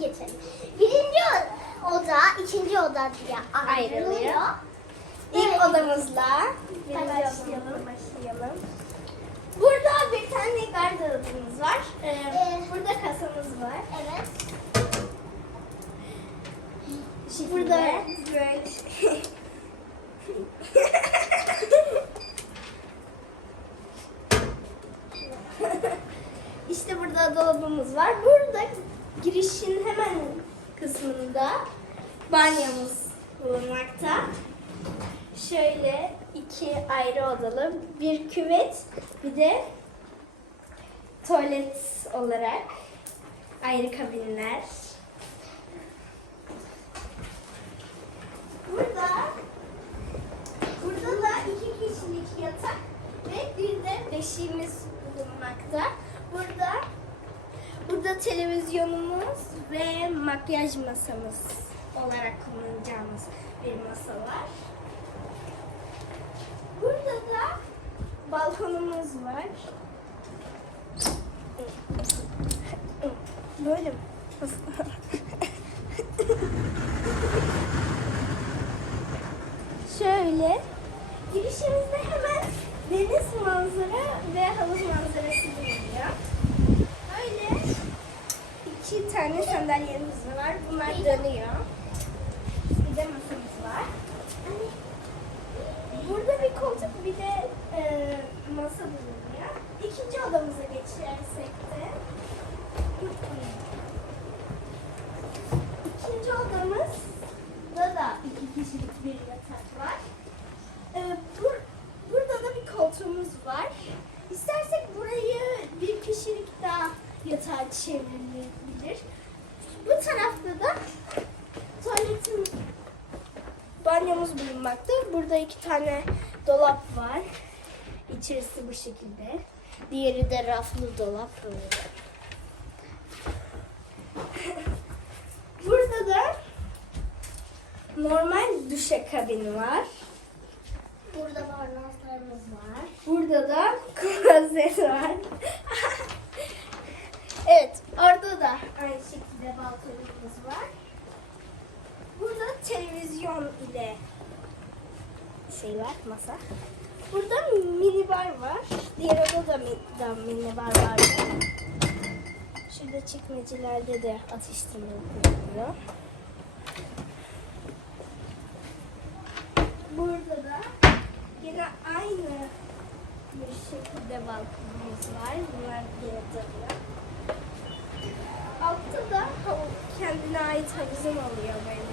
geçelim. Birinci oda, ikinci oda diye ayrılıyor. İlk Evet. odamızla başlayalım. başlayalım. Burada bir tane gardırobumuz var. Ee, Ee, burada kasamız var. Evet. Burada böyle İşte burada dolabımız var. Burada girişin hemen kısmında banyomuz bulunmakta. Şöyle iki ayrı odalı bir küvet bir de tuvalet olarak ayrı kabinler. Burada burada da iki kişilik yatak ve bir de beşiğimiz bulunmakta. Burada televizyonumuz ve makyaj masamız olarak kullanacağımız bir masa var. Burada da balkonumuz var. Böyle mi? Şöyle girişimizde hemen deniz manzara ve havuz manzarası bulunuyor. Böyle iki tane sandalyemiz var. Bunlar dönüyor. Bir de masamız var. Burada bir koltuk bir de e, masa bulunuyor. İkinci odamıza geçersek de İkinci odamızda da iki kişilik bir yatak var. Ee, bur- burada da bir koltuğumuz var. İstersek burayı bir kişilik daha yatağa çevrilebilir. Bu tarafta da tuvaletin banyomuz bulunmakta. Burada iki tane dolap var. İçerisi bu şekilde. Diğeri de raflı dolap. Burada da normal duşakabin var. Burada barnaklarımız var. Burada da klozet var. evet, orada da aynı şekilde balkonumuz var. Burada televizyon ile şey var, masa. Burada mini bar var. Diğer odada mi, da mini bar var. Şurada çekmecelerde de atıştırma yapılıyor. Burada da yine aynı bir şekilde balkonumuz var. Bunlar duruyor. Altta da kendine ait havuzun oluyor böyle